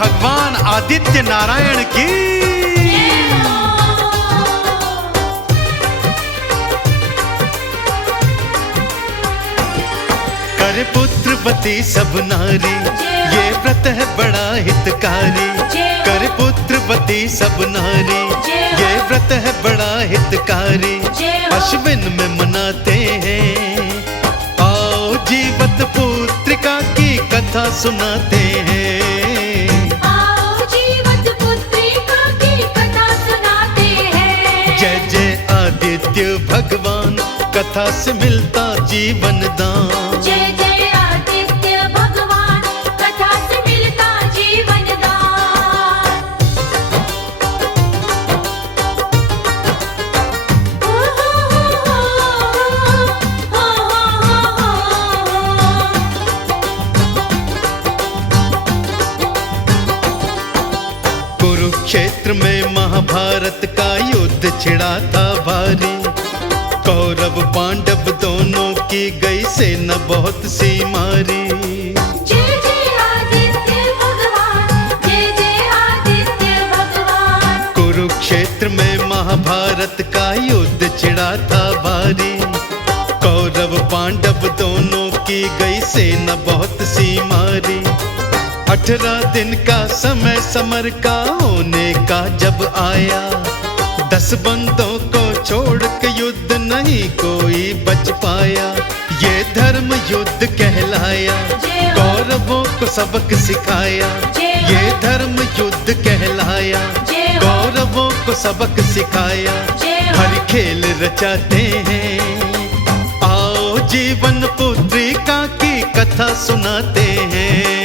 भगवान आदित्य नारायण की। करे पुत्रवती सब नारी, ये व्रत है बड़ा हितकारी। करे पुत्रवती सब नारी, ये व्रत है बड़ा हितकारी। अश्विन में मनाते हैं, आओ जीवत पुत्रिका की कथा सुनाते हैं। आओ जीवत पुत्रिका की कथा सुनाते हैं। जय जय आदित्य भगवान, कथा से मिलता जीवन दान। जय जय आदित्य भगवान, कथा से मिलता जीवन दान। कुरुक्षेत्र में महाभारत का युद्ध छिड़ा था भारी। कौरव पांडव दोनों की गई सेना बहुत सी मारी। जय जय आदित्य भगवान, जय जय आदित्य भगवान। कुरुक्षेत्र में महाभारत का युद्ध छिड़ा था भारी। कौरव पांडव दोनों की गई सेना बहुत सी मारी। 18 दिन का समय समर का होने का जब आया, 10 बंदों को छोड़ के युद्ध नहीं कोई बच पाया। ये धर्म युद्ध कहलाया, कौरवों को सबक सिखाया। ये धर्म युद्ध कहलाया, कौरवों को सबक सिखाया। हर खेल रचाते हैं, आओ जीवन पुत्रिका की कथा सुनाते हैं।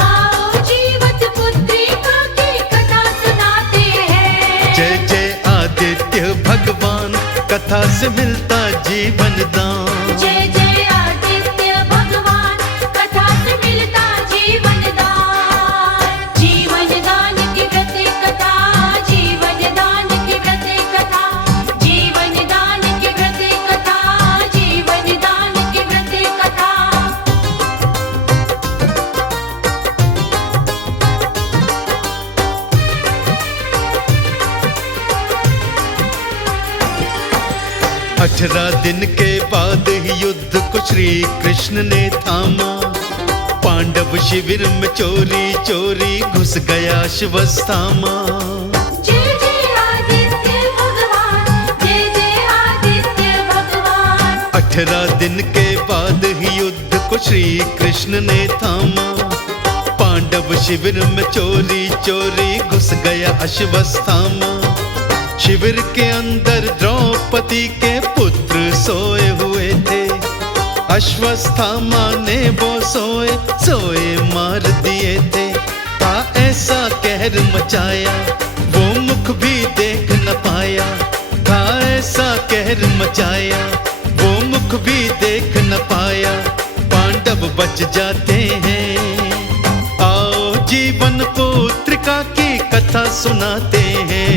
आओ जीवत पुत्रिका की कथा सुनाते हैं। जय जय आदित्य भगवान, कथा से मिलता जीवन दान। जय जय आदित्य भगवान, कथा से मिलता जीवन दान। जीवन दान की व्रत कथा, जीवन दान की व्रत कथा, जीवन दान की व्रत कथा, जीवन दान की व्रत कथा। अठारह दिन के बाद ही युद्ध को श्री कृष्ण ने थामा। पांडव शिविर में चोरी चोरी घुस गया अश्वत्थामा। जय जय आदित्य भगवान, जय जय आदित्य भगवान। 18 दिन के बाद ही युद्ध को श्री कृष्ण ने थामा। पांडव शिविर में चोरी चोरी घुस गया अश्वत्थामा। शिविर के अंदर द्रौपदी के पुत्र सोए हुए थे। अश्वत्थामा ने वो सोए सोए मार दिए थे। था ऐसा कहर मचाया, वो मुख भी देख न पाया। था ऐसा कहर मचाया, वो मुख भी देख न पाया। पांडव बच जाते हैं, आओ जीवन पुत्रिका की कथा सुनाते हैं।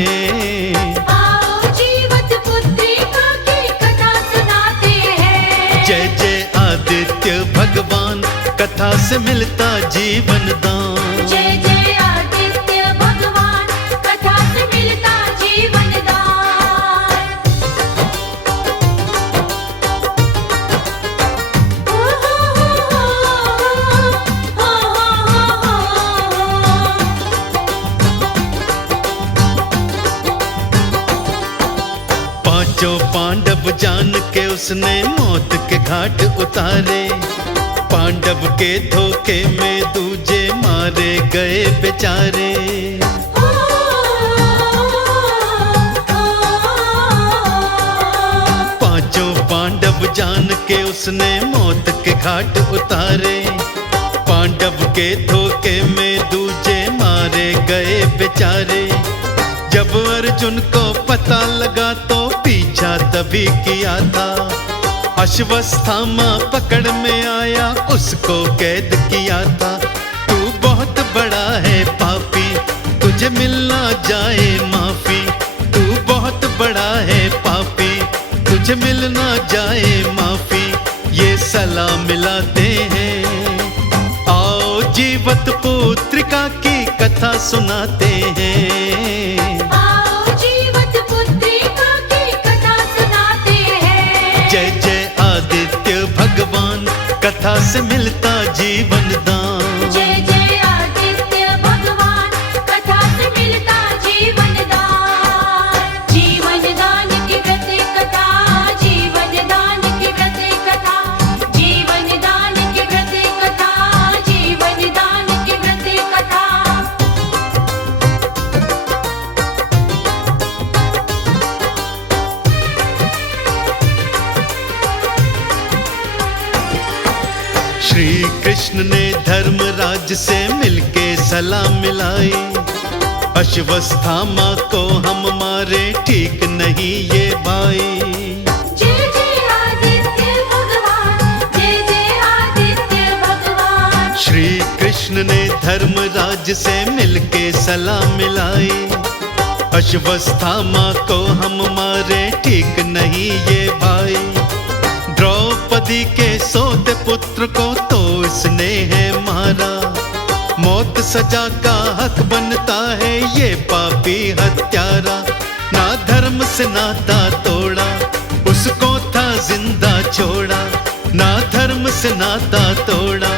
आओ जीवत पुत्रिका की कथा सुनाते हैं। जय जय आदित्य भगवान, कथा से मिलता जीवन दान। जय जय आदित्य भगवान, कथा से मिलता जीवन दान। पांचों पांडव जान के उसने मौत के घाट उतारे। पांडव के धोखे में दूजे मारे गए बेचारे। पांचों पांडव जान के उसने मौत के घाट उतारे। पांडव के धोखे में दूजे मारे गए बेचारे। जब अर्जुन को पता लगा तो पीछा तभी किया था। अश्वत्थामा पकड़ में आया, उसको कैद किया था। तू बहुत बड़ा है पापी, तुझे मिलना जाए माफी। तू बहुत बड़ा है पापी, तुझे मिलना जाए माफी। ये सलाह मिलाते हैं, आओ जीवत पुत्रिका की कथा सुनाते हैं। आओ जीवत पुत्रिका की कथा सुनाते हैं। जय जय आदित्य भगवान, कथा से मिलता जीवन दान। जय जय आदित्य भगवान, कथा से मिलता जीवन दान। जीवन दान की व्रत कथा, जीवन दान की व्रत कथा, जीवन दान की व्रत कथा, जीवन दान की व्रत कथा। श्री कृष्ण ने धर्मराज से मिलके सलाह मिलाई, अश्वत्थामा को हम मारे ठीक नहीं ये भाई। जय जय आदित्य भगवान, जय जय आदित्य भगवान। श्री कृष्ण ने धर्मराज से मिलके सलाह मिलाई, अश्वत्थामा को हम मारे ठीक नहीं ये भाई। द्रौपदी के सोते पुत्र को तो इसने है मारा, मौत सजा का हक बनता है ये पापी हत्यारा। ना धर्म से नाता तोड़ा, उसको था जिंदा छोड़ा। ना धर्म से नाता तोड़ा,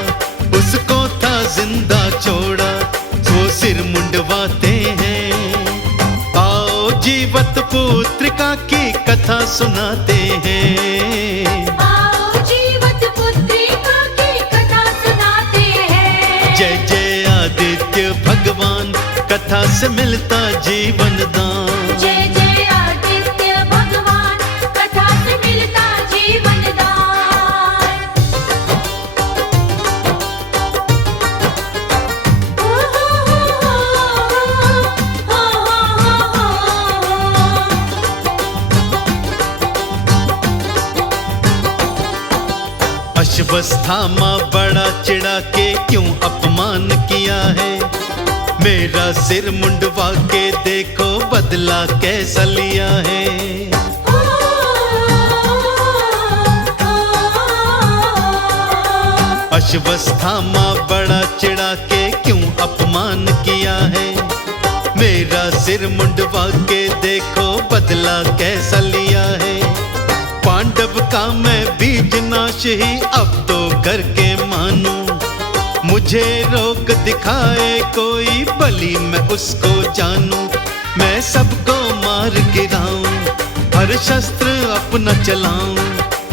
उसको था जिंदा छोड़ा। वो सिर मुंडवाते हैं। आओ जीवत पुत्रिका की कथा सुनाते हैं। आओ जीवत पुत्रिका की कथा सुनाते हैं। जय जय आदित्य भगवान, कथा से मिलता जीवन दान। जय जय आदित्य भगवान, कथा से मिलता जीवन दान। ओ हो हो हो हो। अश्वत्थामा बड़ा चिढ़ा के क्यों अपमान किया है। मेरा सिर मुंडवा के देखो बदला कैसा लिया है। अश्वत्थामा बड़ा चिढ़ा के क्यों अपमान किया है। मेरा सिर मुंडवा के देखो बदला कैसा लिया है। पांडव का मैं बीज नाश ही अब तो करके मानूं। मुझे रोक दिखाए कोई बलि मैं उसको जानूं। मैं सबको मार गिराऊं, हर शस्त्र अपना चलाऊं।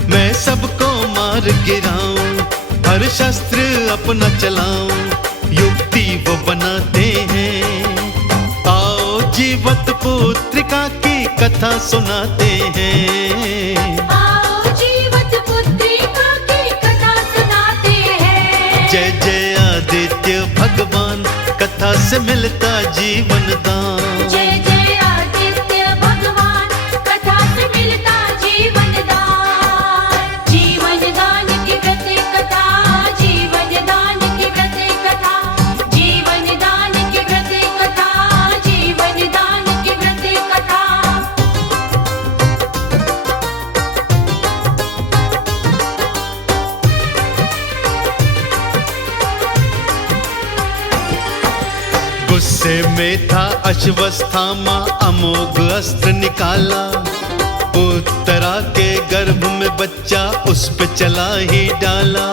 मैं सबको मार गिराऊं, हर शस्त्र अपना चलाऊं। युक्ति वो बनाते हैं। आओ जीवत पुत्रिका की कथा सुनाते हैं। आओ जीवत पुत्रिका की कथा सुनाते हैं। जय जय आदित्य भगवान, कथा से मिलता जीवन दान। जय जय आदित्य भगवान, कथा से मिलता जीवन दान। जीवन दान की व्रत कथा, जीवन दान की व्रत कथा, जीवन दान की व्रत कथा, जीवन दान की व्रत कथा। गुस्से में था अश्वत्थामा, अमोघ अस्त्र निकाला। उत्तरा के गर्भ में बच्चा उस पे चला ही डाला।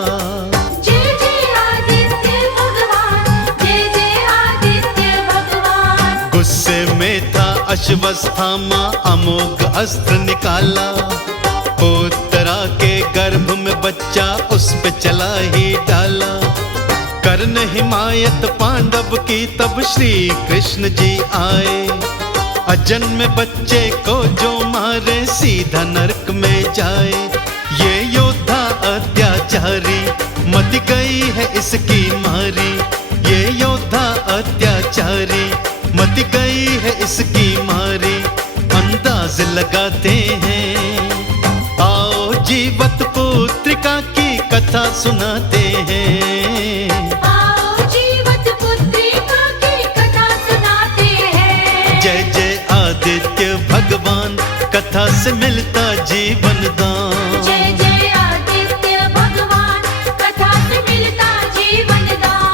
जय जय आदित्य भगवान, जय जय आदित्य भगवान। गुस्से में था अश्वत्थामा, अमोघ अस्त्र निकाला। उत्तरा के गर्भ में बच्चा उस पे चला ही डाला। कर्ण हिमायत पांडव की तब श्री कृष्ण जी आए। अजन्मे बच्चे को जो मारे सीधा नरक में जाए। ये योद्धा अत्याचारी, मत गई है इसकी मारी। ये योद्धा अत्याचारी, मत गई है इसकी मारी। अंदाज लगाते हैं। आओ जीवत पुत्रिका की कथा सुनाते हैं। आओ जीवत पुत्रिका की कथा सुनाते हैं। जय जय आदित्य भगवान, कथा से मिलता जीवन दान। जय जय आदित्य भगवान, कथा से मिलता जीवन दान।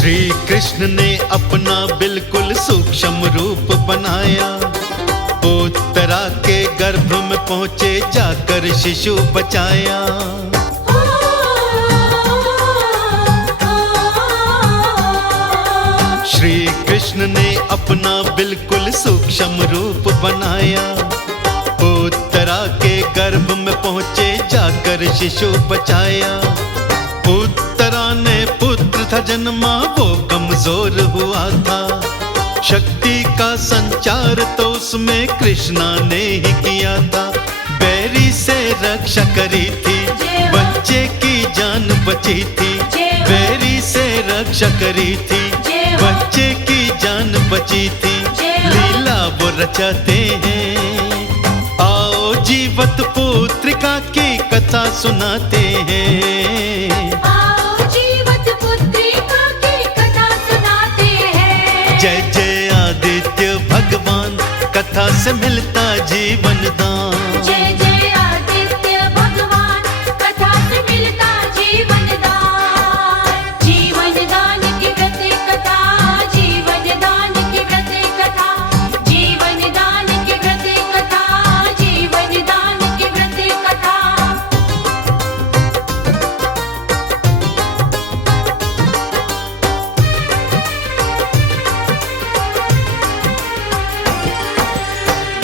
श्री कृष्ण ने अपना बिल्कुल सूक्ष्म रूप बनाया, उत्तरा के गर्भ में पहुंचे, जाकर शिशु बचाया। श्री कृष्ण ने अपना बिल्कुल सूक्ष्म रूप बनाया, उत्तरा के गर्भ में पहुंचे, जाकर शिशु बचाया। उत्तरा ने पुत्र था जन्मा, वो कमजोर हुआ था, शक्ति का संचार तो उसमें कृष्णा ने ही किया था। बैरी से रक्षा करी थी, बच्चे की जान बची थी, बैरी से रक्षा करी थी, बच्चे की जान बची थी। लीला वो रचाते हैं, आओ जीवत पुत्रिका की कथा सुनाते हैं। आओ जीवत पुत्रिका की कथा सुनाते हैं। जय जय आदित्य भगवान, कथा से मिलता जीवन दान। जय जय आदित्य भगवान, कथा से मिलता जीवन दान। जीवन दान की व्रत कथा, जीवन दान की व्रत कथा, जीवन दान की व्रत कथा, जीवन दान की व्रत कथा।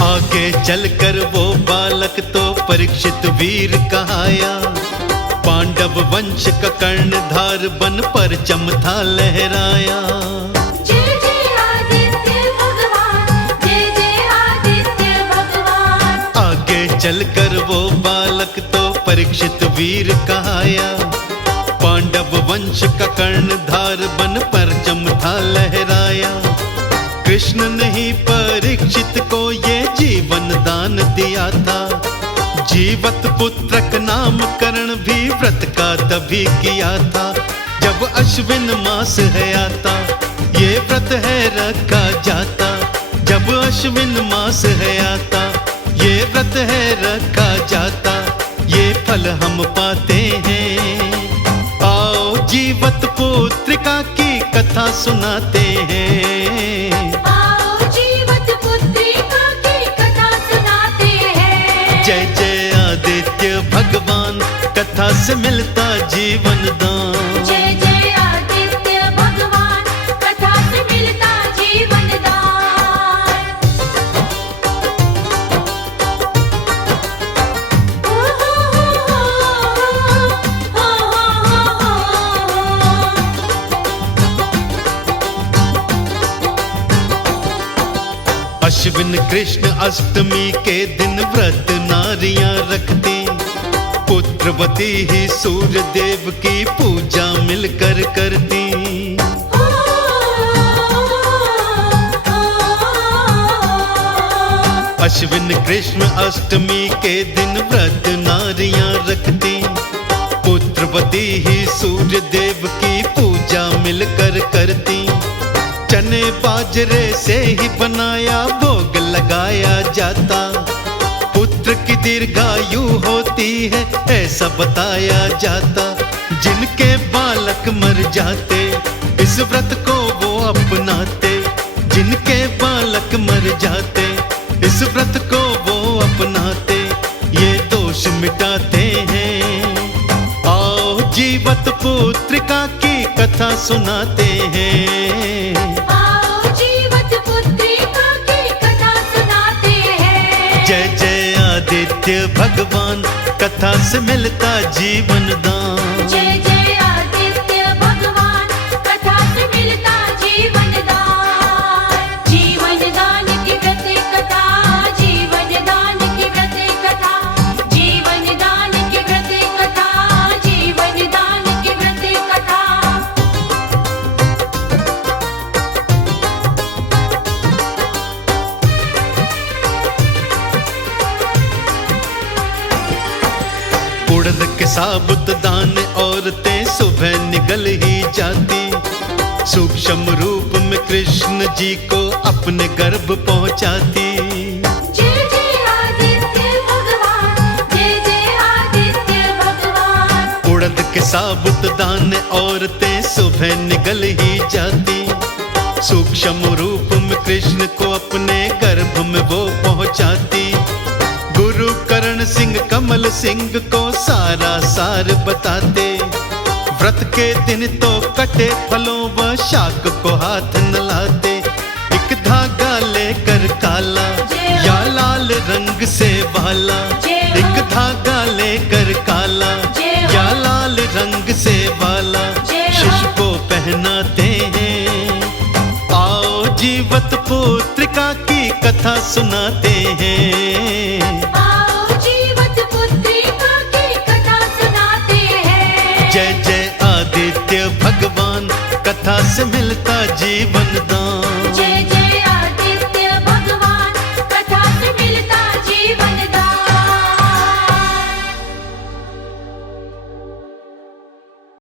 आगे चलकर वो बालक तो परीक्षित वीर कहाया, पांडव वंश का कर्णधार बन परचम था लहराया। जय जय आदित्य भगवान, जय जय आदित्य भगवान। आगे चलकर वो बालक तो परीक्षित वीर कहाया, पांडव वंश का कर्णधार बन परचम था लहराया। कृष्ण ने ही परीक्षित को ये जीवन दान दिया था, जीवत पुत्रक नामकरण भी व्रत का तभी किया था, जब अश्विन मास है आता, ये व्रत है रखा जाता। जब अश्विन मास है आता, ये व्रत है रखा जाता, ये फल हम पाते हैं। आओ जीवत पुत्रिका की कथा सुनाते हैं। आओ जीवत पुत्रिका की कथा सुनाते हैं। जय जय आदित्य भगवान, कथा से मिलता जीवन दान। जय जय आदित्य भगवान, कथा से मिलता जीवन दान। ओ हो हो हो हो। अश्विन कृष्ण अष्टमी के दिन व्रत नारियां रखती, पुत्रवती ही सूर्य देव की पूजा मिलकर करती। अश्विन कृष्ण अष्टमी के दिन व्रत नारियां रखती, पुत्रवती ही सूर्य देव की पूजा मिलकर करती। चने बाजरे से ही बनाया भोग लगाया जाता, पुत्र की दीर्घायु होती है ऐसा बताया जाता। जिनके बालक मर जाते, इस व्रत को वो अपनाते, जिनके बालक मर जाते, इस व्रत को वो अपनाते, ये दोष मिटाते हैं। आओ जीवत पुत्रिका की कथा सुनाते हैं। आओ जीवत पुत्रिका की कथा सुनाते हैं। जय जय आदित्य भगवान, कथा से मिलता जीवन दान। जय जय आदित्य भगवान, कथा से मिलता जीवन दान। जीवन दान की व्रत कथा, जीवन दान की व्रत कथा, जीवन दान की व्रत कथा, जीवन दान की व्रत कथा। उड़द के साबुत दाने औरतें सुबह निकल ही जाती, सूक्ष्म रूप में कृष्ण जी को अपने गर्भ पहुंचाती। जय जय आदित्य भगवान, जय जय आदित्य भगवान। उड़द के साबुत दाने औरतें सुबह निगल ही जाती, सूक्ष्म रूप में कृष्ण को अपने गर्भ में वो पहुंचाती। गुरु करण सिंह कमल सिंह को सारा सार बताते, व्रत के दिन तो कटे फलों व शाक को हाथ न लाते। एक धागा लेकर काला या लाल रंग से वाला, एक धागा लेकर काला या लाल रंग से वाला शिशु को पहनाते हैं। आओ जीवत पुत्रिका की कथा सुनाते हैं, आओ जीवत पुत्रिका की कथा सुनाते हैं। जय जय आदित्य भगवान, कथा से मिलता जीवन दान। जय